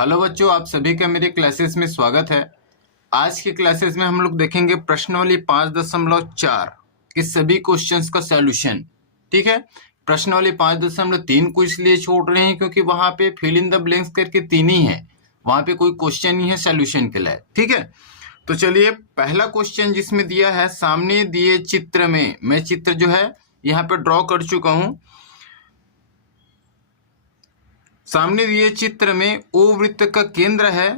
Hello बच्चों, आप सभी का मेरे क्लासेस में स्वागत है। आज के क्लासेस में हम लोग देखेंगे प्रश्नावली 5.4 इस सभी क्वेश्चंस का सॉल्यूशन। ठीक है, प्रश्नावली 5.3 को इसलिए छोड़ रहे हैं क्योंकि वहां पे फिल इन द ब्लैंक्स करके 3 ही है, वहां पे कोई क्वेश्चन नहीं है सॉल्यूशन के लिए। ठीक है, तो चलिए पहला क्वेश्चन जिसमें दिया है, सामने दिए चित्र में, मैं चित्र जो है यहाँ पे ड्रॉ कर चुका हूँ। सामने दिए चित्र में ओ वृत्त का केंद्र है,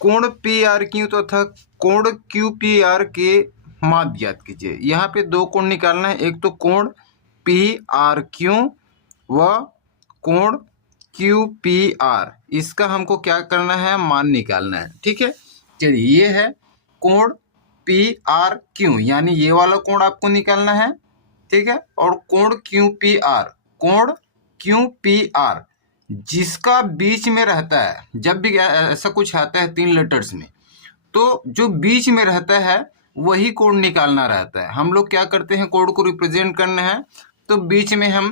कोण पी आर क्यू तथा कोण क्यू पी आर के माध्य ज्ञात कीजिए। यहाँ पे दो कोण निकालना है, एक तो कोण पी आर क्यू व कोण क्यू पी आर, इसका हमको क्या करना है, मान निकालना है। ठीक है, चलिए ये है कोण पी आर क्यू, यानी ये वाला कोण आपको निकालना है। ठीक है, और कोण क्यू पी आर, कोण क्यू पी आर जिसका बीच में रहता है, जब भी ऐसा कुछ आता है 3 लेटर्स में, तो जो बीच में रहता है वही कोण निकालना रहता है। हम लोग क्या करते हैं, कोण को रिप्रेजेंट करना है तो बीच में हम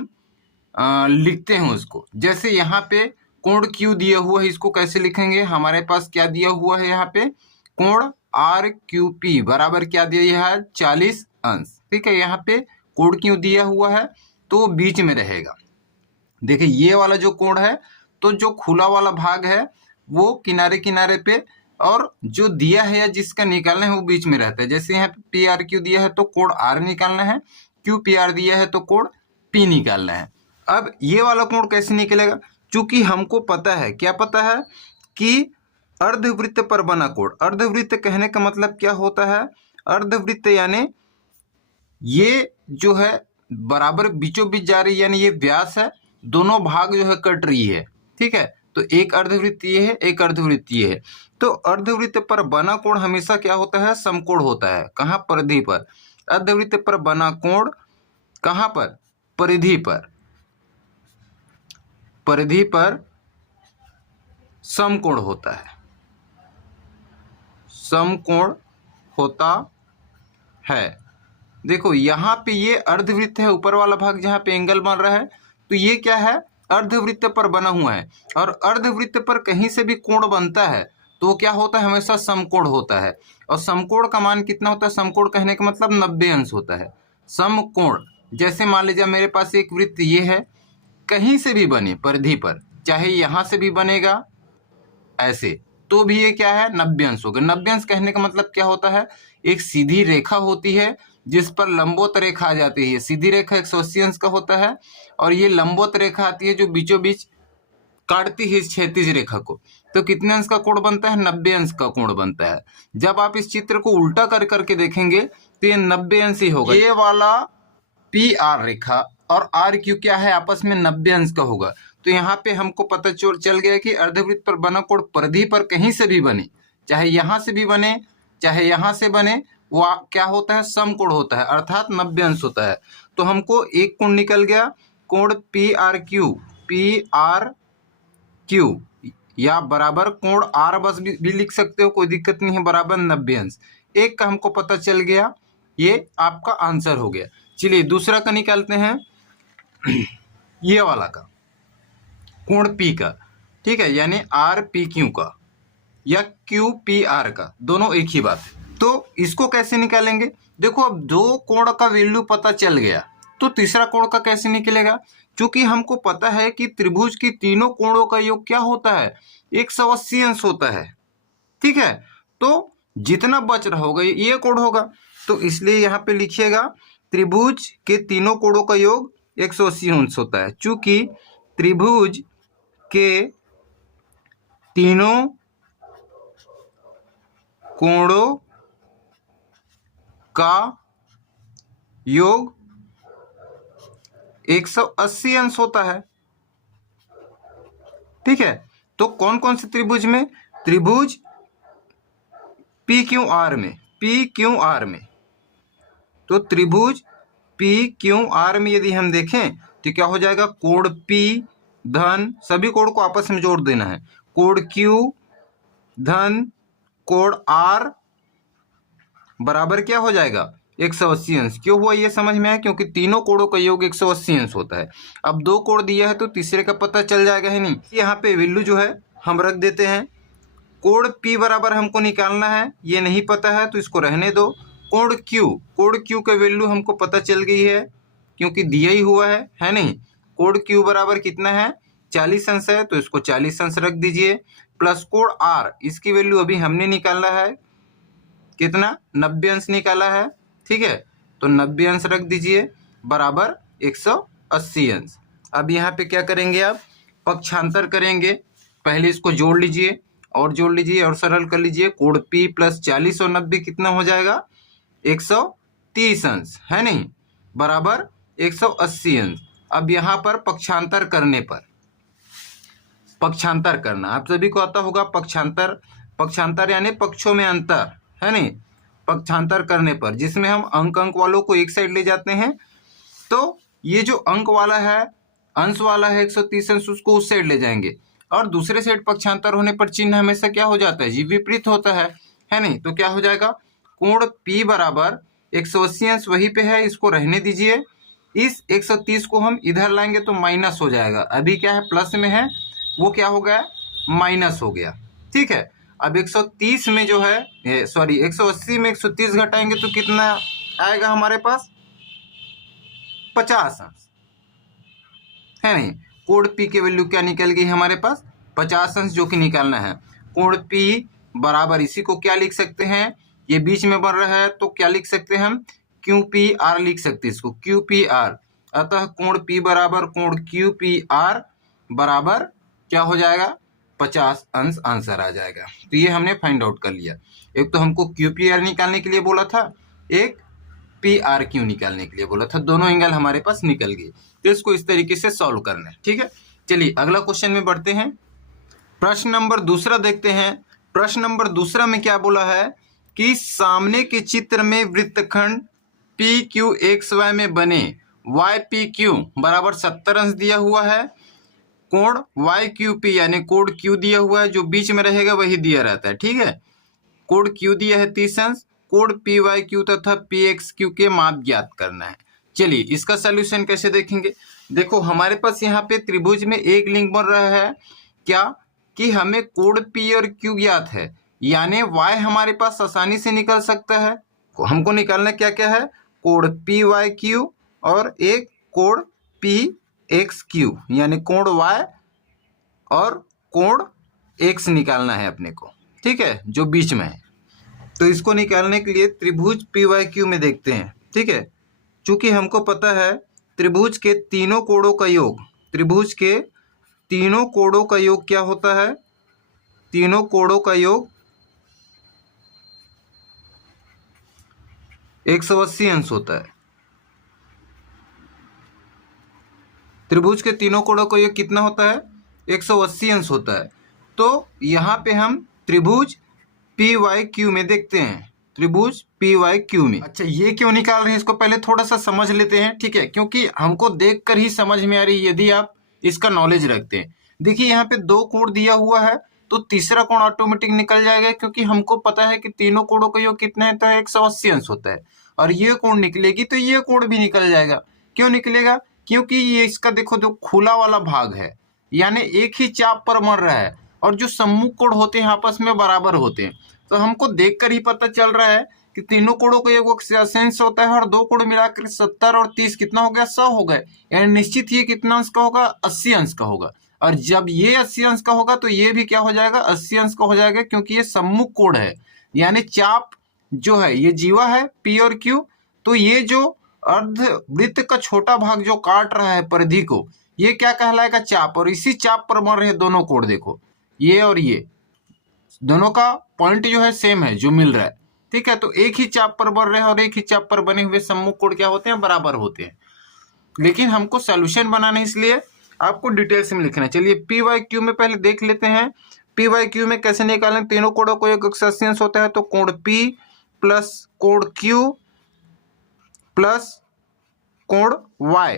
लिखते हैं उसको। जैसे यहाँ पे कोण क्यू दिया हुआ है, इसको कैसे लिखेंगे, हमारे पास क्या दिया हुआ है यहाँ पे, कोण आर क्यू पी बराबर क्या दिया है, 40 अंश। ठीक है, यहाँ पे कोण क्यू दिया हुआ है तो बीच में रहेगा। देखिए ये वाला जो कोण है, तो जो खुला वाला भाग है वो किनारे किनारे पे, और जो दिया है या जिसका निकालना है वो बीच में रहता है। जैसे यहाँ पे पी आर क्यू दिया है तो कोण आर निकालना है, क्यू पी आर दिया है तो कोण पी निकालना है। अब ये वाला कोण कैसे निकलेगा, चूंकि हमको पता है, क्या पता है कि अर्धवृत्त पर बना कोण, अर्धवृत्त कहने का मतलब क्या होता है, अर्धवृत्त यानी ये जो है बराबर बीचों बीच जा रही है, यानी ये व्यास है, दोनों भाग जो है कट रही है। ठीक है, तो एक अर्धवृत्तीय है, एक अर्धवृत्तीय है। तो अर्धवृत्त पर बना कोण हमेशा क्या होता है, समकोण होता है। कहाँ, परिधि पर। अर्धवृत्त पर बना कोण कहाँ पर, परिधि पर, परिधि पर समकोण होता है, समकोण होता है। देखो यहाँ पे ये अर्धवृत्त है, ऊपर वाला भाग जहाँ पे एंगल बन रहा है, तो ये क्या है, अर्धवृत्त पर बना हुआ है। और अर्धवृत्त पर कहीं से भी कोण बनता है तो वो क्या होता है, हमेशा समकोण होता है। और समकोण का मान कितना होता है, समकोण कहने का मतलब 90 अंश होता है। समकोण, जैसे मान लीजिए मेरे पास एक वृत्त ये है, कहीं से भी बने परिधि पर, चाहे यहाँ से भी बनेगा ऐसे, तो भी ये क्या है, 90 अंश होगा। 90 अंश कहने का मतलब क्या होता है, एक सीधी रेखा होती है जिस पर लंबवत रेखा आ जाती है। सीधी रेखा 180 अंश का होता है, और ये लंबवत रेखा आती है जो बीचों बीच काटती है इस क्षैतिज रेखा को। तो कितने अंश का कोण बनता है, 90 अंश का कोण बनता है। जब आप इस चित्र को उल्टा कर करके देखेंगे तो ये 90 अंश ही होगा। ये वाला पी आर रेखा और आर क्यू क्या है, आपस में 90 अंश का होगा। तो यहाँ पे हमको पता चल गया कि अर्धवृत्त पर बना कोण परिधि पर कहीं से भी बने, चाहे यहाँ से भी बने चाहे यहाँ से बने, वो क्या होता है, समकोण होता है, अर्थात 90 अंश होता है। तो हमको एक कोण निकल गया, कोण P R Q, P R Q, या बराबर कोण आर बस भी लिख सकते हो, कोई दिक्कत नहीं है, बराबर 90 अंश। एक का हमको पता चल गया, ये आपका आंसर हो गया। चलिए दूसरा का निकालते हैं, ये वाला का, कोण पी का। ठीक है, यानी आर पी क्यू का या क्यू पी आर का, दोनों एक ही बात है। तो इसको कैसे निकालेंगे, देखो अब दो कोण का वैल्यू पता चल गया, तो तीसरा कोण का कैसे निकलेगा। क्योंकि हमको पता है कि त्रिभुज की तीनों कोणों का योग क्या होता है, 180 अंश होता है। ठीक है, तो जितना बच रहा होगा ये कोण होगा, तो इसलिए यहाँ पे लिखिएगा त्रिभुज के तीनों कोणों का योग 180 अंश होता है। चूंकि त्रिभुज के तीनों कोणों का योग 180 अंश होता है। ठीक है, तो कौन कौन से त्रिभुज में, त्रिभुज पी क्यू आर में, पी क्यू आर में, तो त्रिभुज पी क्यू आर में यदि हम देखें तो क्या हो जाएगा, कोण पी धन, सभी कोण को आपस में जोड़ देना है, कोण क्यू धन कोण आर बराबर क्या हो जाएगा, 180 अंश। क्यों हुआ ये समझ में आया, क्योंकि तीनों कोणों का योग 180 अंश होता है। अब दो कोण दिया है तो तीसरे का पता चल जाएगा है नहीं। यहाँ पे वैल्यू जो है हम रख देते हैं कोण P बराबर हमको निकालना है, ये नहीं पता है तो इसको रहने दो। कोण Q का वैल्यू हमको पता चल गई है क्योंकि दिया ही हुआ है नहीं। कोण Q बराबर कितना है, 40 अंश है, तो इसको 40 अंश रख दीजिए। प्लस कोण R, इसकी वैल्यू अभी हमने निकाला है, कितना, 90 अंश निकाला है, ठीक है, तो 90 अंश रख दीजिए बराबर 180 अंश। अब यहाँ पे क्या करेंगे आप, पक्षांतर करेंगे। पहले इसको जोड़ लीजिए और सरल कर लीजिए। कोण P प्लस 40 और 90 कितना हो जाएगा, 130 अंश, है नहीं, बराबर 180 अंश। अब यहाँ पर पक्षांतर करने पर, पक्षांतर करना आप सभी को आता होगा, पक्षांतर यानी पक्षों में अंतर, है नहीं। पक्षांतर करने पर जिसमें हम अंक वालों को एक साइड ले जाते हैं, तो ये जो अंक वाला है, अंश वाला है 130 अंश, उसको उस साइड ले जाएंगे और दूसरे साइड पक्षांतर होने पर चिन्ह हमेशा क्या हो जाता है जी, विपरीत होता है नहीं। तो क्या हो जाएगा, कोण P बराबर 180 अंश वहीं पे है, इसको रहने दीजिए। इस 130 को हम इधर लाएंगे तो माइनस हो जाएगा, अभी क्या है प्लस में है, वो क्या हो गया, माइनस हो गया, ठीक है। अब 130 में जो है, सॉरी 180 में 130 घटाएंगे तो कितना आएगा हमारे पास, 50 अंश, है नहीं। कोण P की वैल्यू क्या निकल गई हमारे पास, 50 अंश, जो कि निकालना है। कोण P बराबर, इसी को क्या लिख सकते हैं, ये बीच में बन रहा है तो क्या लिख सकते हैं हम, QPR लिख सकते हैं इसको, QPR। अतः कोण P बराबर कोण QPR बराबर क्या हो जाएगा, 50 अंश आंसर आ जाएगा। तो ये हमने फाइंड आउट कर लिया। एक तो हमको QPR निकालने के लिए बोला था, एक PRQ निकालने के लिए बोला था, दोनों एंगल हमारे पास निकल गए। तो इसको इस तरीके से सॉल्व करना है, ठीक है। चलिए अगला क्वेश्चन में बढ़ते हैं। प्रश्न नंबर दूसरा देखते हैं। प्रश्न नंबर दूसरा में क्या बोला है कि सामने के चित्र में वृत्तखंड PQXY में बने YPQ बराबर 70 अंश दिया हुआ है। कोण YQP यानी कोण Q दिया हुआ है, जो बीच में रहेगा वही दिया रहता है, ठीक है। कोण Q दिया है 30 अंश। कोण PYQ तथा PXQ के माप ज्ञात करना है। चलिए इसका सॉल्यूशन कैसे देखेंगे। देखो हमारे पास यहाँ पे त्रिभुज में एक लिंक बन रहा है, क्या कि हमें कोण P और Q ज्ञात है, यानी Y हमारे पास आसानी से निकल सकता है। हमको निकालना क्या क्या है, कोण PYQ और एक कोण PXQ, यानी कोण Y और कोण X निकालना है अपने को, ठीक है, जो बीच में है। तो इसको निकालने के लिए त्रिभुज PYQ में देखते हैं, ठीक है। चूंकि हमको पता है त्रिभुज के तीनों कोणों का योग, त्रिभुज के तीनों कोणों का योग क्या होता है, तीनों कोणों का योग 180 अंश होता है। त्रिभुज के तीनों कोणों का योग कितना होता है, 180 अंश होता है। तो यहाँ पे हम त्रिभुज PYQ में देखते हैं, त्रिभुज PYQ में। अच्छा ये क्यों निकाल रहे हैं, इसको पहले थोड़ा सा समझ लेते हैं, ठीक है, क्योंकि हमको देखकर ही समझ में आ रही है यदि आप इसका नॉलेज रखते हैं। देखिए यहाँ पे दो कोण दिया हुआ है तो तीसरा कोण ऑटोमेटिक निकल जाएगा, क्योंकि हमको पता है कि तीनों कोणों का योग कितना है, तो 180 अंश होता है। और ये कोण निकलेगी तो ये कोण भी निकल जाएगा। क्यों निकलेगा, क्योंकि ये इसका देखो जो खुला वाला भाग है, यानी एक ही चाप पर मर रहा है, और जो सम्मुख कोण होते हैं आपस में बराबर होते हैं। तो हमको देखकर ही पता चल रहा है कि तीनों कोणों का योग 180 अंश होता है, और दो कोण मिलाकर 70 और 30 कितना हो गया, 100 हो गए। यानी निश्चित ये कितना अंश का होगा, 80 अंश का होगा। और जब ये 80 अंश का होगा तो ये भी क्या हो जाएगा, 80 अंश का हो जाएगा, क्योंकि ये सम्मुख कोण है। यानी चाप जो है ये जीवा है P और Q, तो ये जो अर्धवृत्त का छोटा भाग जो काट रहा है परिधि को, ये क्या कहलाएगा, चाप। और इसी चाप पर बन रहे दोनों कोण, देखो ये और ये दोनों का पॉइंट जो है सेम है, जो मिल रहा है, ठीक है। तो एक ही चाप पर बन रहे हैं और एक ही चाप पर बने हुए सम्मुख कोण क्या होते हैं, बराबर होते हैं। लेकिन हमको सॉल्यूशन बनाना है, इसलिए आपको डिटेल्स में लिखना है। चलिए PYQ में पहले देख लेते हैं। PYQ में कैसे निकालें, तीनों कोणों को 180 अंश होता है, तो कोण P प्लस कोण Q प्लस कोण Y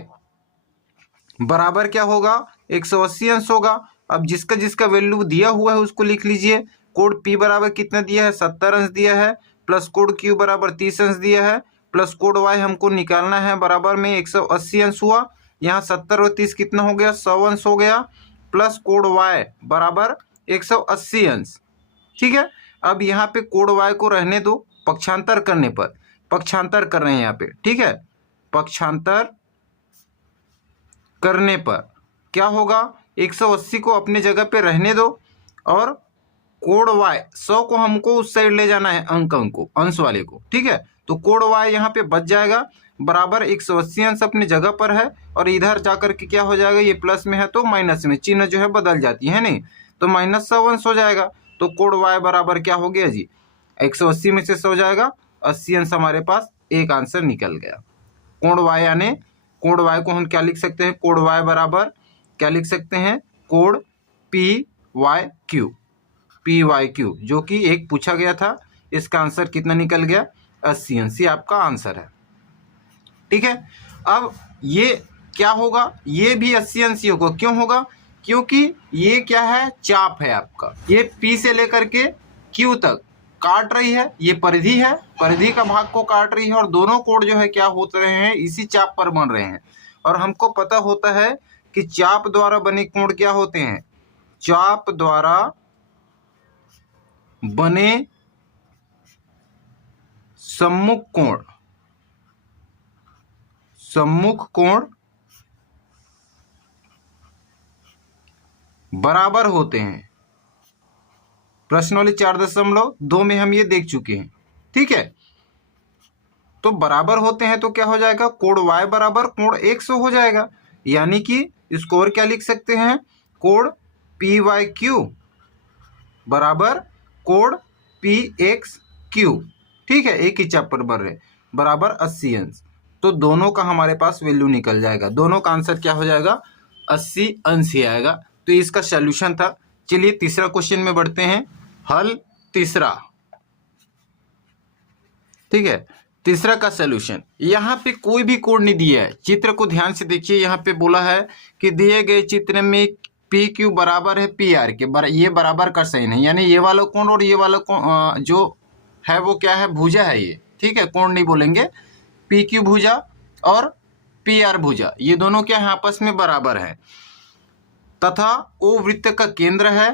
बराबर क्या होगा, 180 अंश होगा। अब जिसका जिसका वैल्यू दिया हुआ है उसको लिख लीजिए। कोण P बराबर कितना दिया है, 70 अंश दिया है, प्लस कोण Q बराबर 30 अंश दिया है, प्लस कोण Y हमको निकालना है, बराबर में 180 अंश हुआ। यहाँ 70 और 30 कितना हो गया, 100 अंश हो गया, प्लस कोण Y बराबर 180 अंश, ठीक है। अब यहाँ पे कोण y को रहने दो, पक्षांतर करने पर, पक्षांतर कर रहे हैं यहाँ पे, ठीक है, पक्षांतर करने पर क्या होगा, 180 को अपने जगह पे रहने दो और कोण y 100 को हमको उस साइड ले जाना है, अंक को, अंश वाले को, ठीक है। तो कोण y यहाँ पे बच जाएगा, बराबर 180 अंश अपने जगह पर है और इधर जाकर के क्या हो जाएगा, ये प्लस में है तो माइनस में, चिन्ह जो है बदल जाती है नहीं, तो -100 अंश हो जाएगा। तो कोण y बराबर क्या हो गया जी, 180 में से 100 जाएगा, 80 अंश हमारे पास एक आंसर निकल गया। कोण y यानी कोण y को हम क्या लिख सकते हैं, कोण y बराबर क्या लिख सकते हैं, कोण PYQ, PYQ जो कि एक पूछा गया था, इसका आंसर कितना निकल गया, 80 अंश, ये आपका आंसर है, ठीक है। अब ये क्या होगा, ये भी 80 अंश ही होगा, क्यों होगा, क्योंकि ये क्या है, चाप है आपका, ये P से लेकर के Q तक काट रही है, ये परिधि है, परिधि का भाग को काट रही है और दोनों कोण जो है क्या होते रहे हैं, इसी चाप पर बन रहे हैं। और हमको पता होता है कि चाप द्वारा बने कोण क्या होते हैं, चाप द्वारा बने सम्मुख कोण, सम्मुख कोण बराबर होते हैं। प्रश्नोली 4.2 में हम ये देख चुके हैं, ठीक है। तो बराबर होते हैं तो क्या हो जाएगा, कोण y बराबर कोण 100 हो जाएगा, यानी कि इसको और क्या लिख सकते हैं, कोण PYQ बराबर कोण PXQ, ठीक है, एक ही चाप पर बन रहे, बराबर 80 अंश। तो दोनों का हमारे पास वैल्यू निकल जाएगा, दोनों का आंसर क्या हो जाएगा, 80 अंश ही आएगा। तो इसका सॉल्यूशन था। चलिए तीसरा क्वेश्चन में बढ़ते हैं, हल तीसरा, ठीक है। तीसरा का सॉल्यूशन, यहाँ पे कोई भी कोण नहीं दिया है, चित्र को ध्यान से देखिए, यहाँ पे बोला है कि दिए गए चित्र में PQ बराबर है PR के, ये बराबर का साइन है, यानी ये वाला कोण और ये वाला कोण जो है वो क्या है, भुजा है ये, ठीक है, कोण नहीं बोलेंगे, PQ भुजा और PR भुजा, ये दोनों क्या है, आपस में बराबर है, तथा O वृत्त का केंद्र है।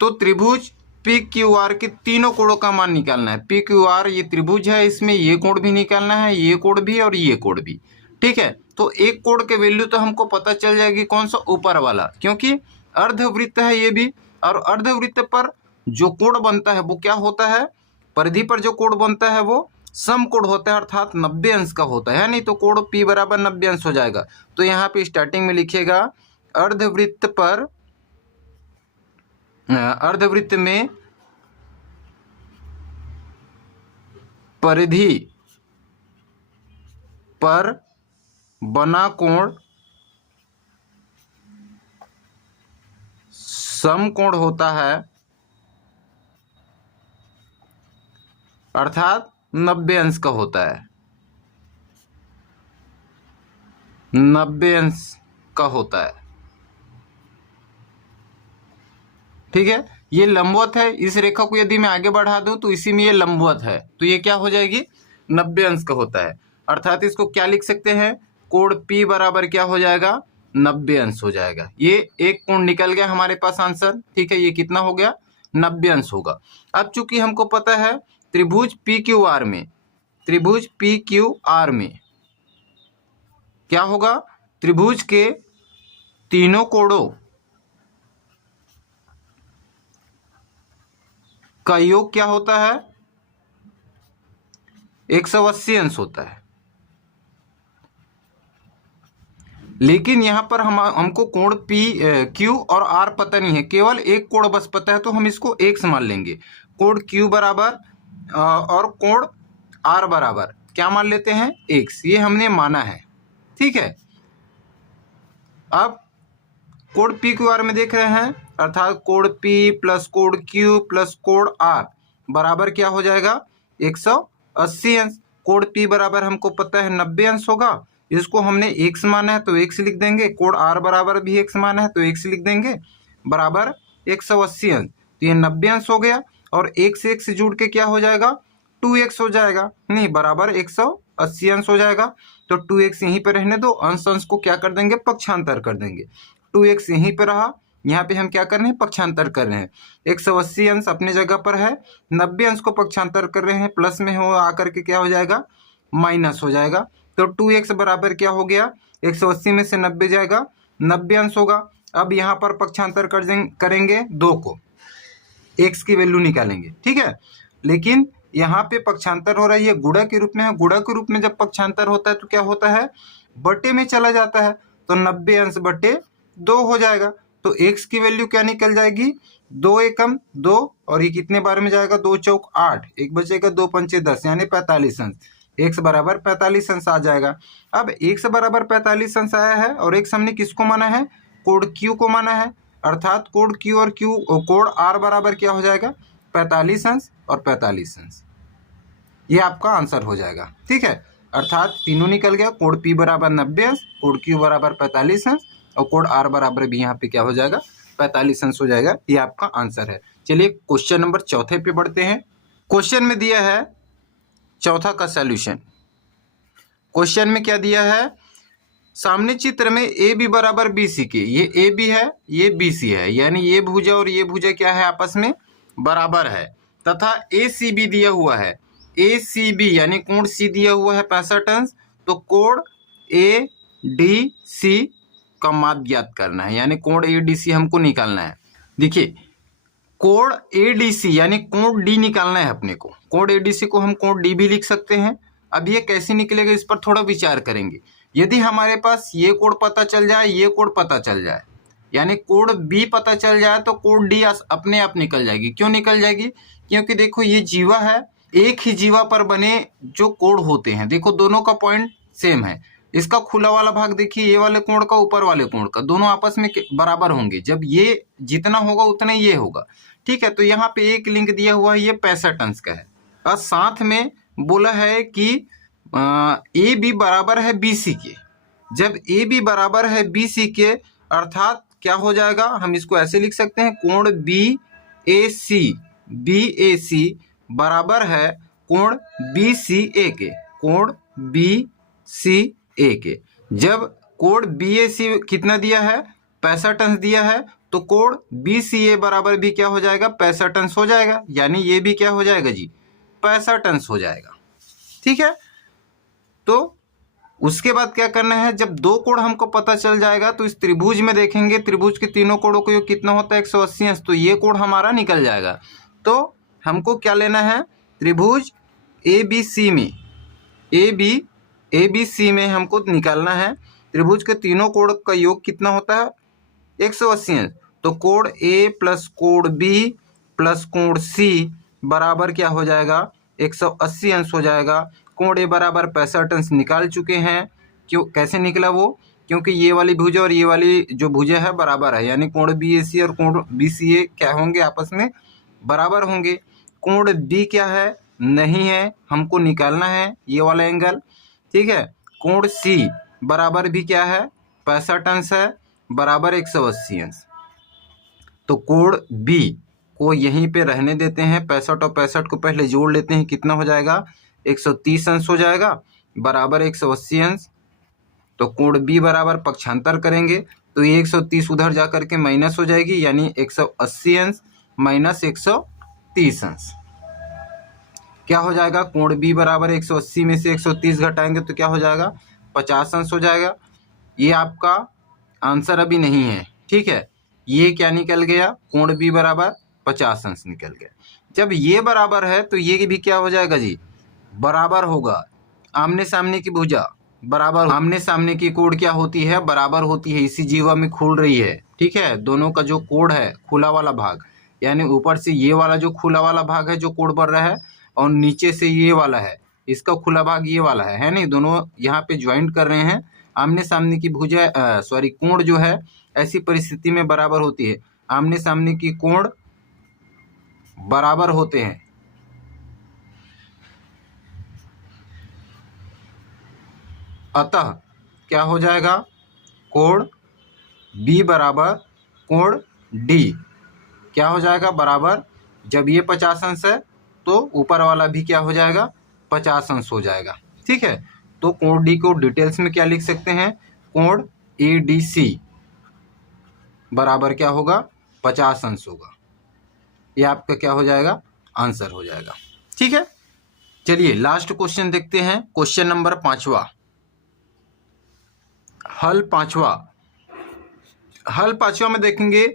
तो त्रिभुज PQR के तीनों कोणों का मान निकालना है। PQR ये त्रिभुज है, इसमें ये कोण भी निकालना है, ये कोण भी और ये कोण भी, ठीक है। तो एक कोण के वैल्यू तो हमको पता चल जाएगी, कौन सा, ऊपर वाला, क्योंकि अर्धवृत्त है ये भी, और अर्धवृत्त पर जो कोण बनता है वो क्या होता है, परिधि पर जो कोण बनता है वो समकोण होता है, अर्थात 90 अंश का होता है, नहीं तो कोण P बराबर 90 अंश हो जाएगा। तो यहाँ पे स्टार्टिंग में लिखिएगा, अर्धवृत्त पर, अर्धवृत्त में परिधि पर बना कोण समकोण होता है, अर्थात 90 अंश का होता है, 90 अंश का होता है, ठीक है। ये लंबवत है, इस रेखा को यदि मैं आगे बढ़ा दूं तो इसी में ये लंबवत है, तो ये क्या हो जाएगी, 90 अंश का होता है, अर्थात इसको क्या लिख सकते हैं, कोण P बराबर क्या हो जाएगा, 90 अंश हो जाएगा। ये एक कोण निकल गया हमारे पास आंसर, ठीक है, ये कितना हो गया, 90 अंश होगा। अब चूंकि हमको पता है त्रिभुज PQR में, त्रिभुज PQR में क्या होगा, त्रिभुज के तीनों कोणों का योग क्या होता है, 180 अंश होता है। लेकिन यहाँ पर हमको कोण Q और R पता नहीं है, केवल एक कोण बस पता है, तो हम इसको x मान लेंगे। कोण Q बराबर और कोण R बराबर क्या मान लेते हैं, x, ये हमने माना है, ठीक है। अब कोण PQR में देख रहे हैं, अर्थात कोण P प्लस कोण Q प्लस कोण R बराबर क्या हो जाएगा, 180 अंश। कोण P बराबर हमको पता है 90 अंश होगा, इसको हमने x माना है तो x लिख देंगे, कोण R बराबर भी x माना है तो x लिख देंगे, बराबर 180 अंश। तो ये 90 अंश हो गया और एक से एक से जुड़ के क्या हो जाएगा, 2x हो जाएगा, नहीं बराबर 180 अंश हो जाएगा। तो 2x यहीं पर रहने दो, अंश अंश को क्या कर देंगे, पक्षांतर कर देंगे, 2x यहीं पर रहा यहाँ पे हम क्या कर रहे हैं, पक्षांतर कर रहे हैं। 180 अंश अपने जगह पर है, 90 अंश को पक्षांतर कर रहे हैं, प्लस में हो आकर के क्या हो जाएगा, माइनस हो जाएगा। तो 2x बराबर क्या हो गया, 180 में से 90 जाएगा, 90 अंश होगा। अब यहाँ पर पक्षांतर करेंगे 2 को, x की वैल्यू निकालेंगे, ठीक है। लेकिन यहाँ पे पक्षांतर हो रहा है, ये गुणा के रूप में है, गुणा के रूप में जब पक्षांतर होता है तो क्या होता है, बटे में चला जाता है, तो 90 अंश बटे 2 हो जाएगा। तो x की वैल्यू क्या निकल जाएगी, 2 एकम 2, और ये कितने बार में जाएगा, 2 चौक 8, एक बचेगा 2 पंचे 10, यानी 45 अंश। x बराबर 45 अंश आ जाएगा। अब x बराबर 45 अंश आया है, और x हमने किसको माना है, कोण q को माना है, अर्थात कोण q और कोण r बराबर क्या हो जाएगा, 45 अंश और 45 अंश। ये आपका आंसर हो जाएगा, ठीक है। अर्थात तीनों निकल गया, कोण P बराबर 90 अंश, कोण Q बराबर 45 अंश, और कोण R बराबर भी यहाँ पे क्या हो जाएगा, 45 अंश हो जाएगा। ये आपका आंसर है। चलिए क्वेश्चन नंबर 4 पे बढ़ते हैं। क्वेश्चन में दिया है चौथा का सॉल्यूशन। क्वेश्चन में क्या दिया है, सामने चित्र में ए बी बराबर बी सी के, ये ए बी है, ये बी सी है, यानी ये भुजा और ये भुजा क्या है, आपस में बराबर है, तथा ए सी बी दिया हुआ है। ए सी बी यानी कोण सी दिया हुआ है 65 अंश, तो कोण ए डी सी का माप ज्ञात करना है, यानी कोण ए डी सी हमको निकालना है। देखिए कोण ए डी सी यानी कोण डी निकालना है अपने को, कोण ए डी सी को हम कोण डी भी लिख सकते हैं। अब ये कैसे निकलेगा, इस पर थोड़ा विचार करेंगे। यदि हमारे पास ये कोण पता चल जाए, ये कोण पता चल जाए, यानी कोण बी पता चल जाए, तो कोण डी अपने आप निकल जाएगी। क्यों निकल जाएगी, क्योंकि देखो ये जीवा है, एक ही जीवा पर बने जो कोण होते हैं, देखो दोनों का पॉइंट सेम है। इसका खुला वाला भाग देखिए, ये वाले कोण का ऊपर वाले कोण का, दोनों आपस में बराबर होंगे। जब ये जितना होगा उतना ये होगा, ठीक है। तो यहाँ पे एक लिंक दिया हुआ है, ये 65 अंश का है, और साथ में बोला है कि ए बी बराबर है बी सी के। जब ए बी बराबर है बी सी के, अर्थात क्या हो जाएगा, हम इसको ऐसे लिख सकते हैं, कोण बी ए सी बराबर है कोण बी सी ए के, कोण बी सी ए के। जब कोण बी ए सी कितना दिया है, 65 अंश दिया है, तो कोण बी सी ए बराबर भी क्या हो जाएगा, 65 अंश हो जाएगा, यानी ये भी क्या हो जाएगा जी, 65 अंश हो जाएगा, ठीक है। तो उसके बाद क्या करना है, जब दो कोण हमको पता चल जाएगा तो इस त्रिभुज में देखेंगे, त्रिभुज के तीनों कोणों का योग कितना होता है, 180 अंश, तो ये कोण हमारा निकल जाएगा। तो हमको क्या लेना है, त्रिभुज ए बी सी में, ए बी सी में हमको निकालना है त्रिभुज के तीनों कोण का योग कितना होता है, 180 अंश। तो कोण ए प्लस कोण बी प्लस कोण सी बराबर क्या हो जाएगा, 180 अंश हो जाएगा। कोण ए बराबर 65 अंश निकाल चुके हैं। क्यों, कैसे निकला वो, क्योंकि ये वाली भुजा और ये वाली जो भुजा है बराबर है, यानी कोण बी ए सी और कोण बी सी ए क्या होंगे, आपस में बराबर होंगे। कोण बी क्या है, नहीं है, हमको निकालना है ये वाला एंगल, ठीक है। कोण सी बराबर भी क्या है, 65 अंश है, बराबर 180 अंश। तो कोण बी को यहीं पे रहने देते हैं, 65 और 65 को पहले जोड़ लेते हैं, कितना हो जाएगा, 130 अंश हो जाएगा, बराबर 180 अंश। तो कोण बी बराबर पक्षांतर करेंगे तो ये 130 उधर जा करके माइनस हो जाएगी, यानी 180 अंश माइनस 130 अंश क्या हो जाएगा, कोण बी बराबर 180 में से 130 घटाएंगे तो क्या हो जाएगा, 50 अंश हो जाएगा। ये आपका आंसर अभी नहीं है, ठीक है। ये क्या निकल गया, कोण बी बराबर 50 अंश निकल गया। जब ये बराबर है तो ये भी क्या हो जाएगा जी, बराबर होगा। आमने सामने की भुजा बराबर, आमने सामने की कोण क्या होती है, बराबर होती है, इसी जीवा में खुल रही है, ठीक है। दोनों का जो कोण है, खुला वाला भाग, यानी ऊपर से ये वाला जो खुला वाला भाग है जो कोण बन रहा है, और नीचे से ये वाला है, इसका खुला भाग ये वाला है नहीं, दोनों यहाँ पे ज्वाइंट कर रहे हैं। आमने सामने की भुजा कोण जो है ऐसी परिस्थिति में बराबर होती है, आमने सामने की कोण बराबर होते हैं। अतः क्या हो जाएगा, कोण B बराबर कोण D क्या हो जाएगा, बराबर। जब ये 50 अंश है तो ऊपर वाला भी क्या हो जाएगा, 50 अंश हो जाएगा, ठीक है। तो कोण D को डिटेल्स में क्या लिख सकते हैं, कोण ADC बराबर क्या होगा, 50 अंश होगा। ये आपका क्या हो जाएगा, आंसर हो जाएगा। ठीक है, चलिए लास्ट क्वेश्चन देखते हैं। क्वेश्चन नंबर 5वां, हल 5वां। हल 5वां में देखेंगे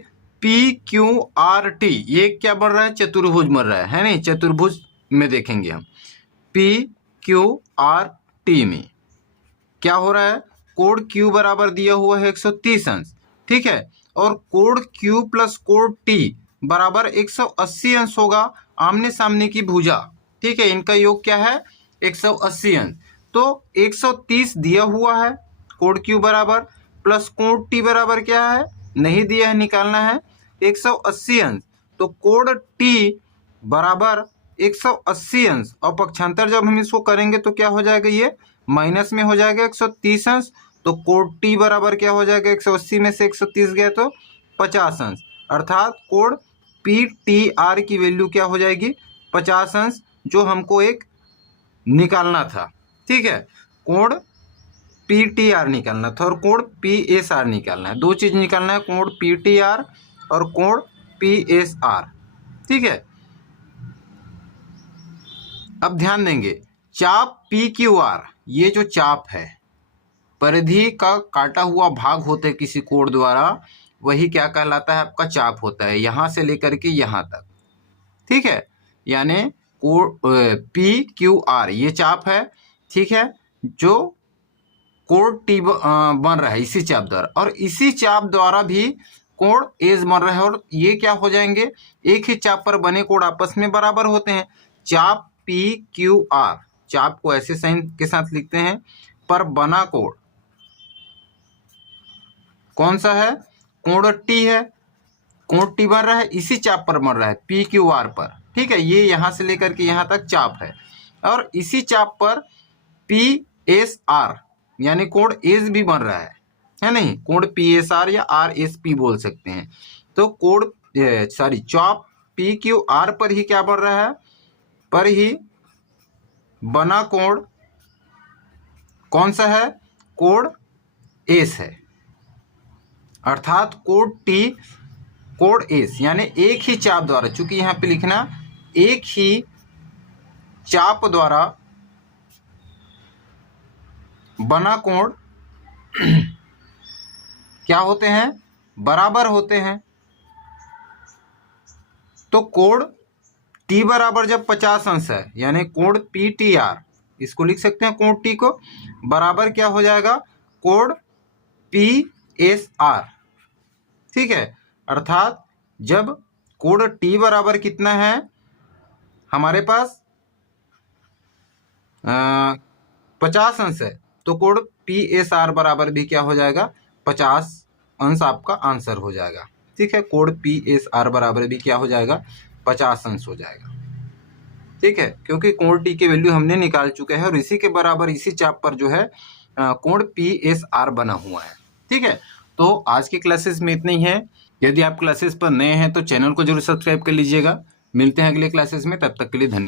PQRT, ये क्या बन रहा है, चतुर्भुज बन रहा है नहीं, चतुर्भुज में देखेंगे हम PQRT में क्या हो रहा है, कोण Q बराबर दिया हुआ है 130 अंश, ठीक है, और कोण Q प्लस कोण T बराबर 180 अंश होगा, आमने सामने की भुजा, ठीक है, इनका योग क्या है 180 अंश। तो 130 दिया हुआ है कोण Q बराबर, प्लस कोण T बराबर क्या है, नहीं दिया है, निकालना है 180 अंश। तो कोण T बराबर 180 अंश, और पक्षांतर जब हम इसको करेंगे तो क्या हो जाएगा, ये माइनस में हो जाएगा 130 अंश। तो कोण T बराबर क्या हो जाएगा, 180 में से 130 गया तो 50 अंश, अर्थात कोण PTR की वैल्यू क्या हो जाएगी, 50 अंश, जो हमको एक निकालना था। ठीक है, कोण PTR निकालना था और कोण PSR निकालना है, दो चीज निकालना है, कोण PTR और कोण PSR। ठीक है, अब ध्यान देंगे, चाप PQR, ये जो चाप है, परिधि का काटा हुआ भाग होता है किसी कोण द्वारा, वही क्या कहलाता है, आपका चाप होता है, यहां से लेकर के यहां तक। ठीक है, यानी कोण PQR ये चाप है, ठीक है, जो कोण T बन रहा है इसी चाप द्वारा, और इसी चाप द्वारा भी कोण एज बन रहा है, और ये क्या हो जाएंगे, एक ही चाप पर बने कोण आपस में बराबर होते हैं। चाप PQR, चाप को ऐसे साइन के साथ लिखते हैं, पर बना कोण कौन सा है, कोण T है, कोण T बन रहा है इसी चाप पर बन रहा है PQR पर। ठीक है, ये यहां से लेकर के यहां तक चाप है, और इसी चाप पर PSR यानी कोण एज भी बन रहा है नहीं, कोण PSR या RSP बोल सकते हैं। तो कोण चाप PQR पर ही क्या बन रहा है, पर ही बना कोण कौन सा है, कोण एस है, अर्थात कोण T कोण एस, यानी एक ही चाप द्वारा, चूंकि यहां पे लिखना एक ही चाप द्वारा बना कोण क्या होते हैं, बराबर होते हैं। तो कोण T बराबर जब 50 अंश है, यानी कोण PTR, इसको लिख सकते हैं कोण T को, बराबर क्या हो जाएगा, कोण PSR। ठीक है, अर्थात जब कोण T बराबर कितना है हमारे पास 50 अंश है, तो कोण PSR बराबर भी क्या हो जाएगा, 50 अंश आपका आंसर हो जाएगा। ठीक है, कोण PSR बराबर भी क्या हो जाएगा, 50 अंश हो जाएगा। ठीक है, क्योंकि कोण T की वैल्यू हमने निकाल चुके हैं, और इसी के बराबर इसी चाप पर जो है कोण PSR बना हुआ है। ठीक है, तो आज की क्लासेस में इतना ही है। यदि आप क्लासेस पर नए हैं तो चैनल को जरूर सब्सक्राइब कर लीजिएगा। मिलते हैं अगले क्लासेस में, तब तक के लिए धन्यवाद।